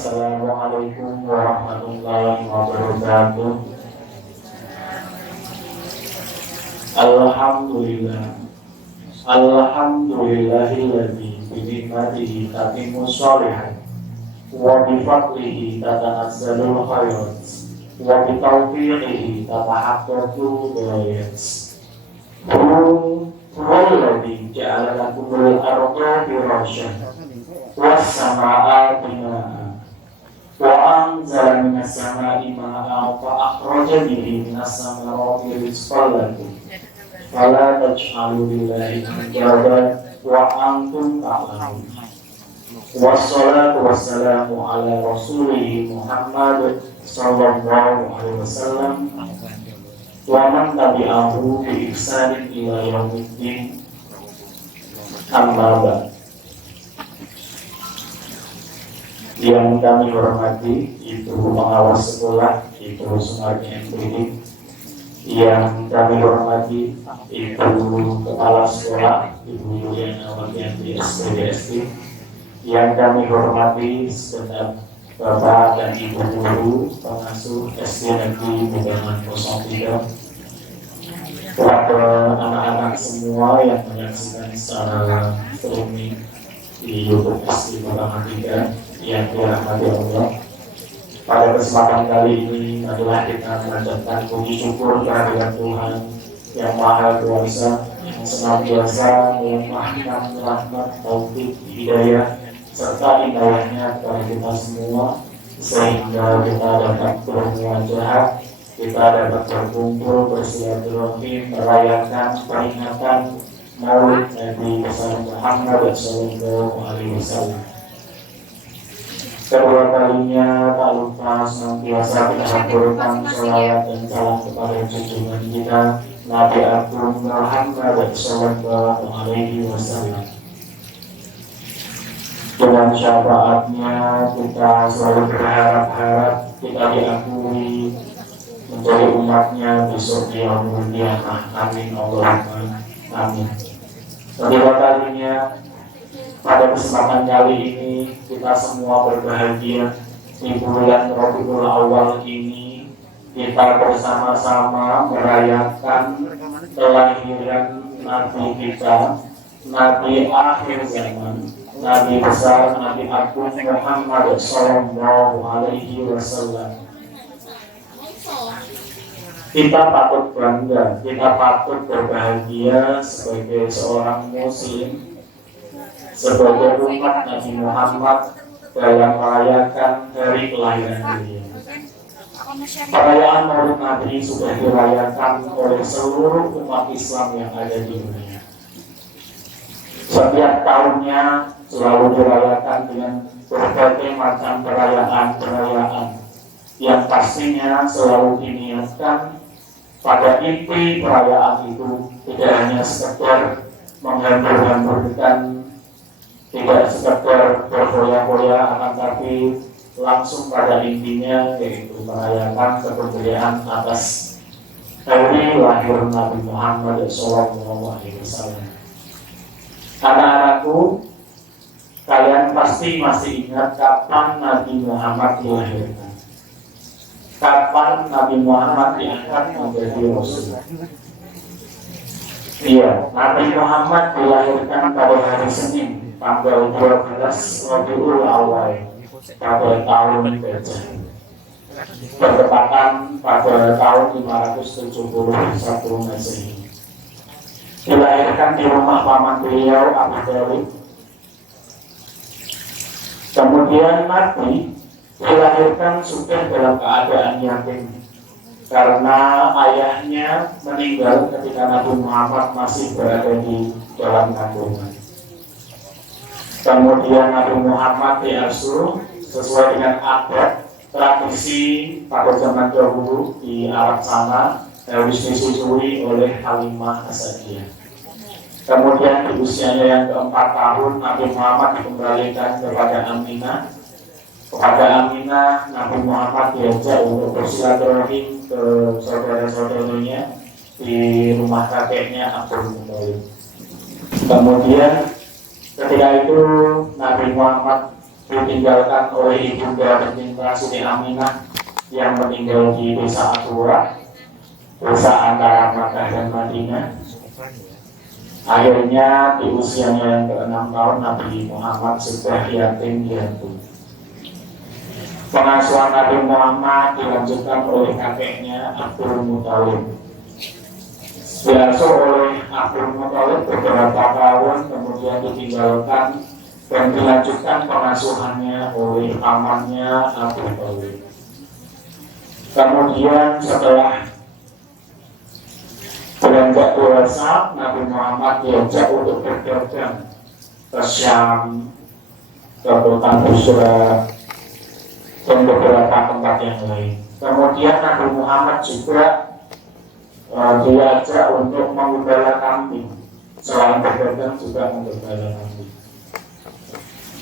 Assalamualaikum warahmatullahi wabarakatuh. Alhamdulillahilladzi bi ni'matihi tatimmu sholihat wa bi fadlihi tatanazzalul khairat wa bi taufiqihi tatahaqqaqul ghayat. Huwallazi ja'ala lakumul arda firasyan was samaa'a binaa'a wa anzala minas samaa'i maa'an fa akhraja bihi minas samarati rizqan lakum fala taj'alu lillahi andadan wa antum ta'lamun. Wassalatu wassalamu ala rasulih Muhammad sallallahu alaihi wasallam wa man tabi'ahu bi ihsanin ila yaumiddin. Amma ba'd. Yang kami hormati Ibu pengawas sekolah, Ibu Sumarni MPD. Yang kami hormati Ibu Kepala Sekolah, Ibu Yuliana Wardianti SPDST. Yang kami hormati segenap Bapak dan Ibu Guru Pengasuh SD Negeri Budaman 03, kepada anak-anak semua yang menyaksikan secara streaming di YouTube SD Budaman 3 yang dirahmati Allah. Pada kesempatan kali ini adalah kita mengucapkan puji syukur kehadirat Tuhan yang Maha Kuasa, yang senantiasa melimpahkan rahmat, taufik, hidayah serta hidayahnya kepada kita semua, sehingga kita dapat bermuajahah, kita dapat berkumpul bersilaturahim, merayakan peringatan Maulid Nabi besar Muhammad sallallahu alaihi wasallam. Kedua kalinya tak lupa senantiasa kita haturkan sholawat dan salam kepada junjungan kita Nabi Agung Muhammad sallallahu alaihi wasallam. Dengan syafaatnya kita selalu berharap-harap kita diakui menjadi umatnya besok di yaumul qiyamah. Amin Allahumma amin. Kedua kalinya pada kesempatan kali ini kita semua berbahagia di bulan Rabiul Awal ini kita bersama-sama merayakan kelahiran Nabi kita, Nabi akhir zaman, Nabi besar, Nabi Agung Muhammad sallallahu alaihi wasallam. Kita patut bangga, kita patut berbahagia sebagai seorang muslim, sebagai umat Nabi Muhammad dalam merayakan hari kelahiran beliau. Perayaan Maulid Nabi sudah dirayakan oleh seluruh umat Islam yang ada di dunia. Setiap tahunnya selalu dirayakan dengan berbagai macam perayaan yang pastinya selalu diniatkan pada inti perayaan itu tidak hanya sekedar menghambur-hamburkan, tidak sekedar berfoya-foya, akan tapi langsung pada intinya, yaitu merayakan keberhasilan atas hari lahir Nabi Muhammad sallallahu alaihi wasallam. Anak-anakku, kalian pasti masih ingat kapan Nabi Muhammad dilahirkan, kapan Nabi Muhammad diangkat menjadi Rasul. Iya, Nabi Muhammad dilahirkan pada hari Senin, tanggal 12 Rabiul Awal pada tahun Gajah, bertepatan pada tahun 571 Masehi. Dilahirkan di rumah paman beliau Abu Thalib. Kemudian Nabi dilahirkan sudah dalam keadaan yatim karena ayahnya meninggal ketika Nabi Muhammad masih berada di dalam kandungan. Kemudian Nabi Muhammad diasuh sesuai dengan adat tradisi pada zaman dahulu di Arab sana, harus disusui oleh Halimah As-Sa'diyah. Kemudian di usianya yang ke-4 tahun Nabi Muhammad dikembalikan kepada Aminah. Kepada Aminah, Nabi Muhammad diajak untuk bersilaturahim ke saudara-saudaranya di rumah kakeknya Abdul Muthalib. Kemudian ketika itu Nabi Muhammad ditinggalkan oleh ibunda tercinta Siti Aminah yang meninggal di desa Atura, desa antara Makkah dan Madinah. Akhirnya di usianya yang ke-6 tahun Nabi Muhammad sudah yatim piatu. Pengasuhan Nabi Muhammad dilanjutkan oleh kakeknya Abdul Muthalib. Diasuh oleh Abdul Muthalib beberapa tahun, kemudian ditinggalkan dan dilanjutkan pengasuhannya oleh pamannya Abu Thalib. Kemudian setelah beranjak dewasa, Nabi Muhammad diajak untuk berdagang ke Syam, ke kota Busra, dan beberapa tempat yang lain. Kemudian Nabi Muhammad juga diajak untuk menggembala kambing. Selain berdagang juga menggembala kambing.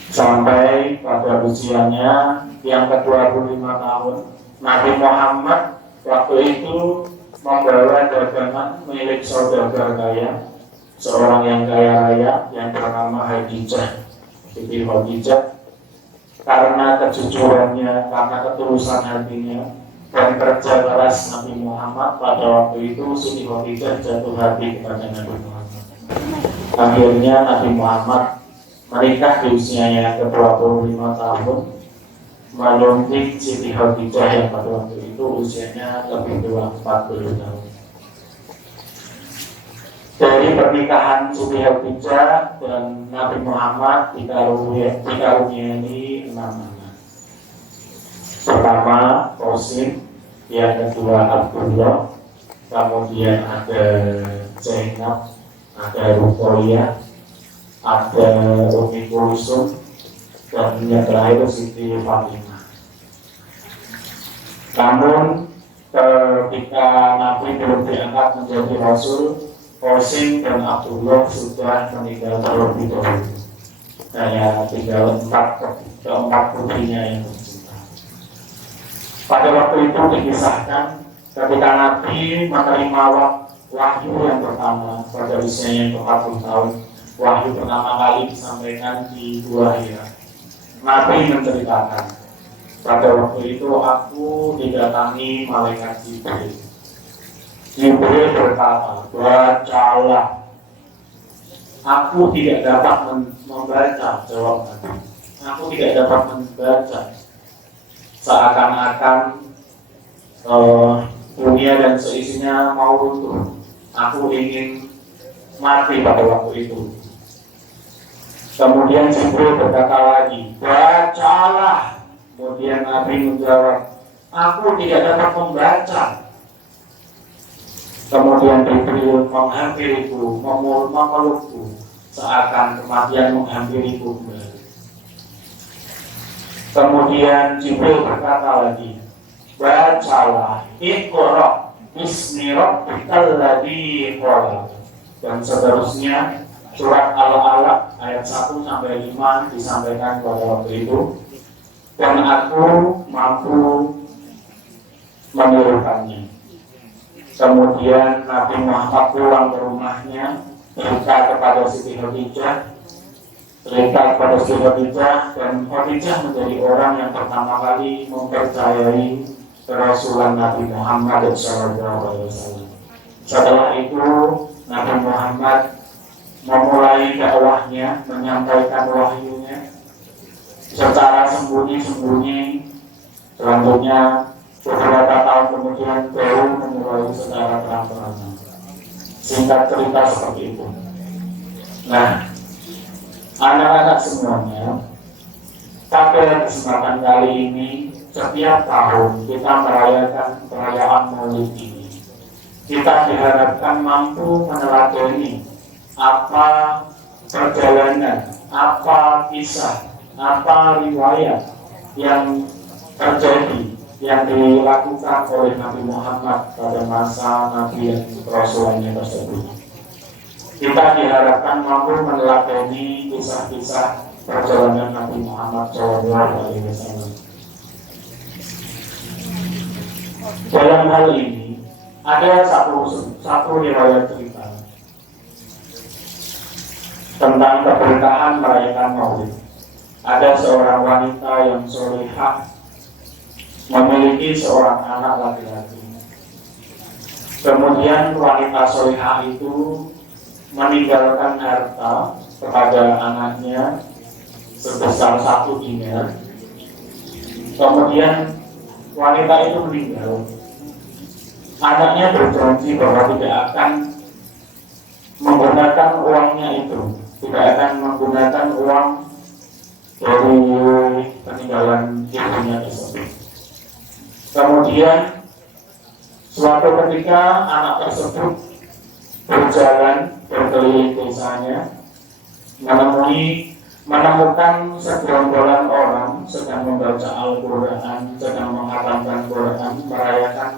Sampai pada usianya yang ke-25 tahun, Nabi Muhammad waktu itu membawa dagangan milik saudagar kaya, seorang yang kaya raya yang bernama Khadijah. Siti Khadijah, karena kejujurannya, karena ketulusan hatinya dan kerja keras Nabi Muhammad, pada waktu itu Siti Khadijah jatuh hati kepada Nabi Muhammad. Akhirnya Nabi Muhammad menikah di usianya yang ke-25 tahun, meluntik Siti Khadijah yang pada waktu itu usianya lebih tua 40 tahun. Dari pernikahan Siti Khadijah dan Nabi Muhammad dikaruniai 6 anak. Pertama Qasim, yang kedua Abdullah, kemudian ada Zainab, ada Ruqayyah, ada Umi Kulsum, dan yang terakhir Siti Fatimah. Namun ketika Nabi belum diangkat menjadi Rasul, Qasim dan Abdullah sudah meninggal terlebih dahulu. Hanya tinggal keempat putrinya yang tercinta. Pada waktu itu dikisahkan ketika Nabi menerima wahyu yang pertama pada usianya yang ke-40 tahun. Wahyu pertama kali disampaikan di Gua Hira. Nabi menceritakan, pada waktu itu aku didatangi malaikat Jibril. Jibril berkata, bacalah. Aku tidak dapat membaca, jawab Nabi. Aku tidak dapat membaca. Seakan-akan dunia dan seisinya mau runtuh. Aku ingin mati pada waktu itu. Kemudian Jibril berkata lagi, bacalah. Kemudian Nabi menjawab, aku tidak dapat membaca. Kemudian Jibril menghampiriku, memelukku, seakan kematian menghampiriku kembali. Kemudian Jibril berkata lagi, bacalah, Iqra bismi rabbikal ladzi khalaq. Dan seterusnya surat Al-Alaq ayat 1 sampai 5 disampaikan pada waktu itu, dan aku mampu menirukannya. Kemudian Nabi Muhammad pulang ke rumahnya, cerita kepada Siti Khadijah, dan Khadijah menjadi orang yang pertama kali mempercayai kerasulan Nabi Muhammad SAW. Setelah itu Nabi Muhammad memulai dakwahnya, menyampaikan wahyunya secara sembunyi-sembunyi. Selanjutnya beberapa tahun kemudian baru memulai secara terang-terangan. Singkat cerita seperti itu. Nah, anak-anak semuanya, pada kesempatan kali ini setiap tahun kita merayakan perayaan Maulid ini. Kita diharapkan mampu meneladani apa perjalanan, apa kisah, apa riwayat yang terjadi, yang dilakukan oleh Nabi Muhammad pada masa Nabi yang kerasulannya tersebut. Kita diharapkan mampu meneladani kisah-kisah perjalanan Nabi Muhammad SAW. Dalam hal ini ada satu riwayat cerita tentang keberkahan merayakan Maulid. ada seorang wanita yang solehah memiliki seorang anak laki-laki. Kemudian wanita solehah itu meninggalkan harta kepada anaknya sebesar 1 dinar. Kemudian wanita itu meninggal. Anaknya berjanji bahwa tidak akan menggunakan uangnya itu, tidak akan menggunakan uang dari peninggalan ibunya tersebut. Kemudian suatu ketika anak tersebut berjalan berkeliling desanya, menemukan segerombolan orang sedang membaca Al-Quran, sedang menghatamkan Quran, merayakan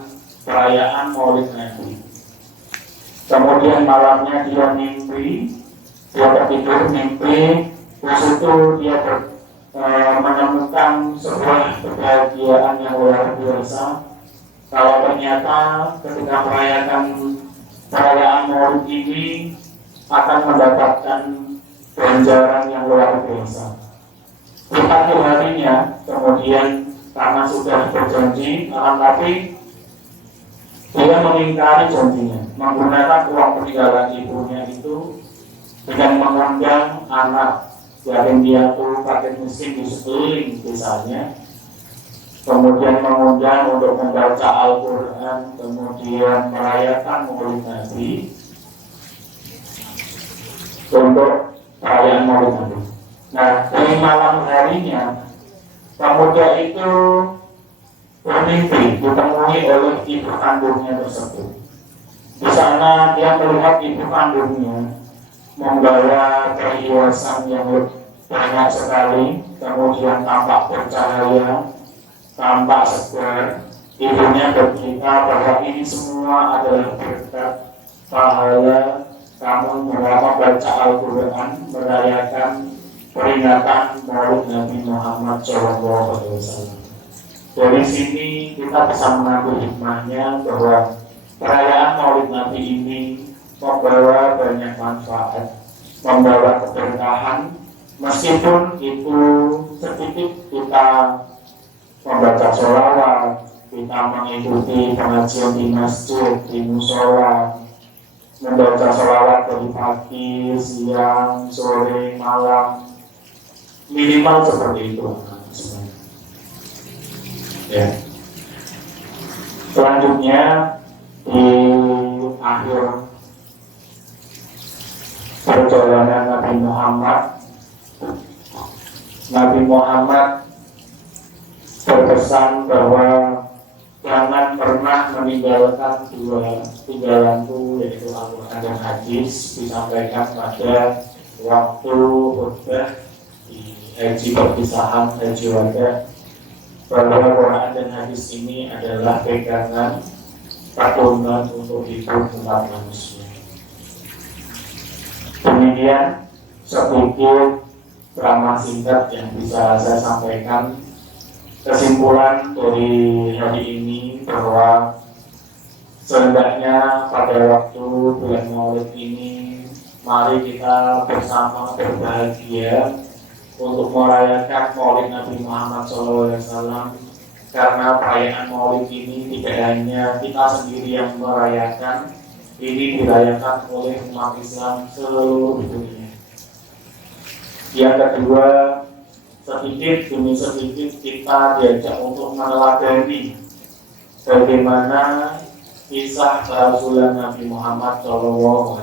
perayaan Maulid Nabi. Kemudian malamnya dia tertidur mimpi. Di situ dia menemukan sebuah kebahagiaan yang luar biasa. Kalau ternyata ketika merayakan perayaan Maulid ini akan mendapatkan ganjaran yang luar biasa. Di akhir harinya, kemudian karena sudah berjanji, tapi dia mengingkari janjinya, menggunakan uang peninggalan ibunya itu dengan mengundang anak yatim piatu fakir miskin di sekeliling desanya, kemudian mengundang untuk membaca Al-Quran, kemudian merayakan Maulid Nabi untuk perayaan Maulid Nabi. Nah, di malam harinya pemuda itu bermimpi ditemui oleh ibu kandungnya tersebut. Di sana dia melihat ibu kandungnya membawa perhiasan yang banyak sekali, kemudian tampak bercahaya, tampak segar. Ibunya bercerita bahwa ini semua adalah berkat pahala kamu membaca Al-Quran, merayakan peringatan Maulid Nabi Muhammad SAW. Dari sini kita bisa mengambil hikmahnya bahwa perayaan Maulid Nabi ini membawa banyak manfaat, membawa keberkahan, meskipun itu sedikit kita membaca sholawat, kita mengikuti pengajian di masjid, di musola, membaca sholawat dari pagi, siang, sore, malam, minimal seperti itu. Ya. Selanjutnya di akhir perjalanan Nabi Muhammad berpesan bahwa jangan pernah meninggalkan 2 tinggalanku, yaitu Al-Quran dan hadis, disampaikan pada waktu khutbah di haji perpisahan, haji wada, bahwa Quran dan hadis ini adalah pegangan patungan untuk hidup umat manusia. Demikian sedikit ceramah singkat yang bisa saya sampaikan. Kesimpulan dari hari ini bahwa sehendaknya pada waktu bulan Maulid ini mari kita bersama berbahagia untuk merayakan Maulid Nabi Muhammad SAW, karena perayaan Maulid ini tidak hanya kita sendiri yang merayakan, ini dirayakan oleh umat Islam seluruh dunia. Yang kedua, sedikit demi sedikit kita diajak untuk meneladani bagaimana kisah kerasulan Nabi Muhammad SAW.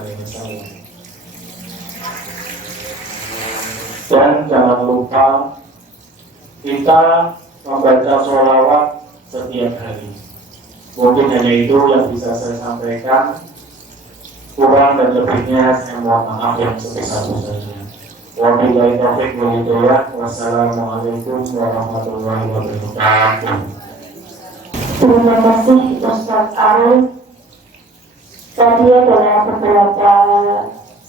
Dan jangan lupa kita membaca sholawat setiap hari. Mungkin hanya itu yang bisa saya sampaikan. Kurang dan lebihnya saya mohon maaf yang sebesar-besarnya. Wabillahi taufiq wal hidayah. Wassalamualaikum warahmatullahi wabarakatuh. Terima kasih Ustaz Arif. Tadi adalah beberapa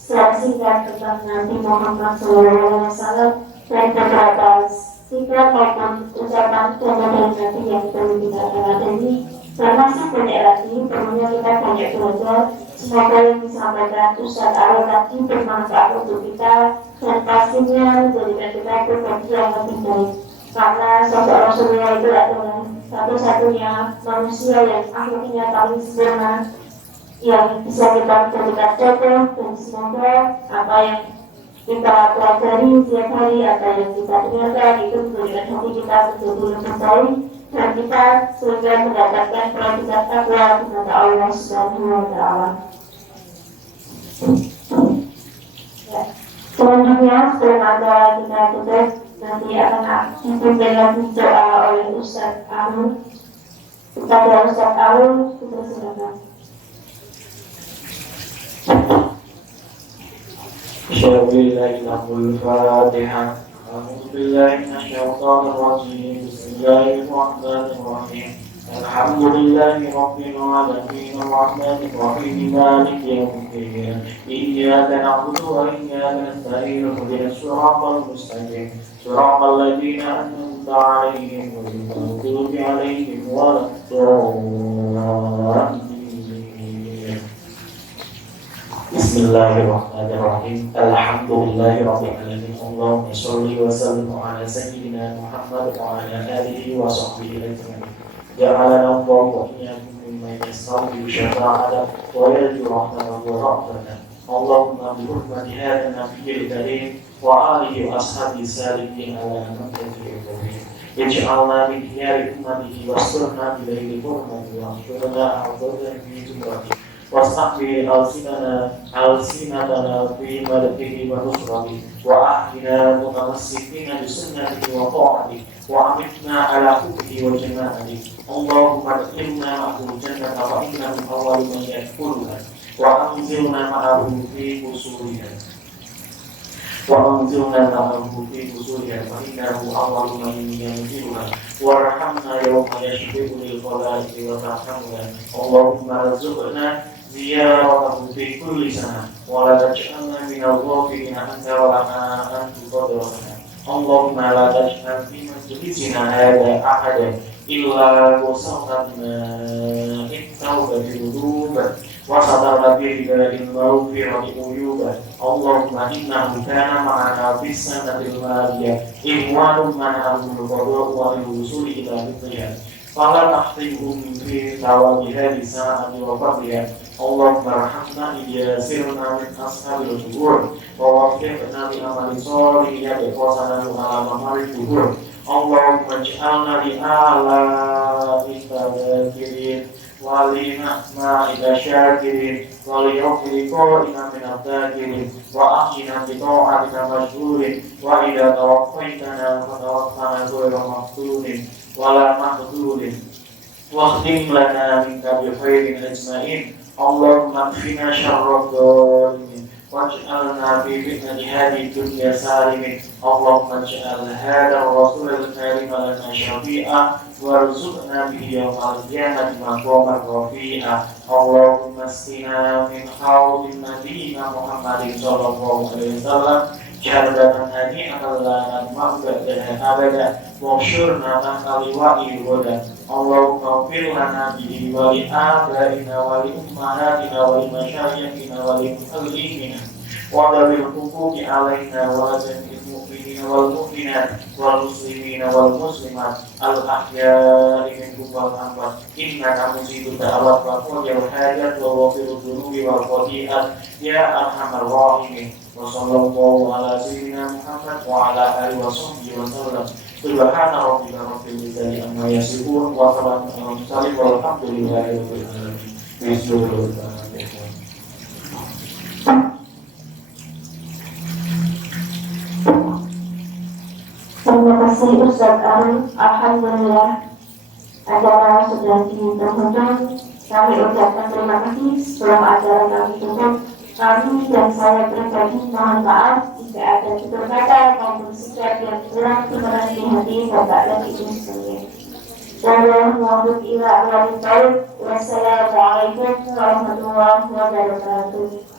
singkat tentang Nabi Muhammad SAW dan beberapa singkat maupun ucapan dari Nabi yang perlu kita teladani. Termasuk banyak lagi, perlunya kita banyak belajar. Semoga yang disampaikan Ustaz Arif tadi bermanfaat untuk kita dan pastinya menjadikan kita pribadi yang lebih baik. Karena sosok Rasulullah itu adalah satu-satunya manusia yang akhlaknya paling sempurna, yang bisa kita jadikan contoh, dan semoga apa yang kita pelajari setiap hari atau yang kita dengarkan itu menjadikan hati kita menjadi lebih baik dan kita sehingga mendapatkan predikat takwa kepada Allah Subhanahu wa Ta'ala. Ya. Selanjutnya sebelum acara kita tutup, nanti akan dipimpin lagi doa oleh Ustaz Arun. Kepada Ustaz Arun, kita silakan. Bismillahirrahmanirrahim. A'udzubillahi minasyaitonir rajim. Bismillahirrahmanirrahim. Alhamdulillahi rabbil alamin arrahmanir rahim maliki yaumiddin. Iyyaka na'budu wa iyyaka nasta'in. Ihdinas siratal mustaqim. Siratal ladzina an'amta 'alaihim ghairil maghdubi 'alaihim waladdallin. Bismillahirrahmanirrahim. Alhamdulillahirabbil alamin. Allahumma shalli wa sallim ala sayyidina Muhammad wa ala alihi wa sahbihi ajma'in. Ja'alana Allah wa iyyakum mimman yastaghfiru syafa'ata wa yarju rahmatahu wa rahmatahu. Allahumma bi hurmati hadha nabiyil karim wa alihi wa ashabihi salihin ala nabiyyil karim. Ij'alna min khiyari ummatihi wasturna bi laili hurmati wa ahshurna a'udzuka min jumrati. واستقبل ألسنتنا في مدحه ونصرته وأحينا متمسكين بسنته وطاعته وأمتنا على حبه وجماعته. اللهم ادخلنا معه الجنة فإنه أول من يدخلها وأنزلنا معه في قصورها فإنه أول من ينزلها وارحمنا يوم يشفع للخلائق وترحمنا. اللهم ارزقنا زيارته في كل سنة ولا تجعلنا من الغافلين أنت ولنا أنت قدرنا. اللهم لا تجعل في مجلسنا هذا أحدا إلا وسطنا التوبة ذنوبا وستر به المغفرة عيوبا. اللهم إنه كان معنا في السنة الماضية إخوان منعهم القضاء والوصول إلى القيام فلا تحطمهم في ثواب هذه الساعة وفضلها. اللهم ارحمنا إذا سرنا من أصحاب القبور ووفقنا لعمل صالح يبقى على ممر القبور. اللهم اجعلنا لآلاء الذاكرين ولنعماء الشاكرين وليوم لقائنا من الذاكرين وأحينا بطاعتك مشهورين. وإذا توفيتنا فتوفنا غير مفتون ولا مخذول واختم لنا منك بخير أجمعين. اللهم اكفنا شر الظالمين واجعلنا في فتنة هذه الدنيا سالمين. اللهم اجعل هذا الرسول الكريم لنا شفيعا وارزقنا به يوم القيامة مقاما رفيعا. اللهم اسقنا من حوض نبينا محمد صلى الله عليه وسلم شربة هنيئة لا نظمأ بعدها أبدا واحشرنا تحت لواء الهدى. اللهم اغفر لنا به ولآبائنا ولأمهاتنا ولمشايخنا ولمعلمينا وذوي الحقوق علينا وجميع المؤمنين والمؤمنات والمسلمين والمسلمات الأحياء منهم والأموات إنك مجيب الدعوات وقاضي الحاجات وغافر الذنوب والخطيئات يا أرحم الراحمين. وصلى الله على سيدنا محمد وعلى آله وصحبه وسلم. سبحان ربك رب العزة عما يصفون وسلام على المرسلين والحمد لله رب العالمين. Terima kasih Ustaz Arun. Alhamdulillah acara sudah ditutup. Kami ucapkan terima kasih sebelum acara kami tutup. Kami dan saya pribadi mohon maaf jika ada tutur kata maupun sikap yang kurang berkenan di hati Bapak dan Ibu sekalian. Wassalamualaikum warahmatullahi wabarakatuh.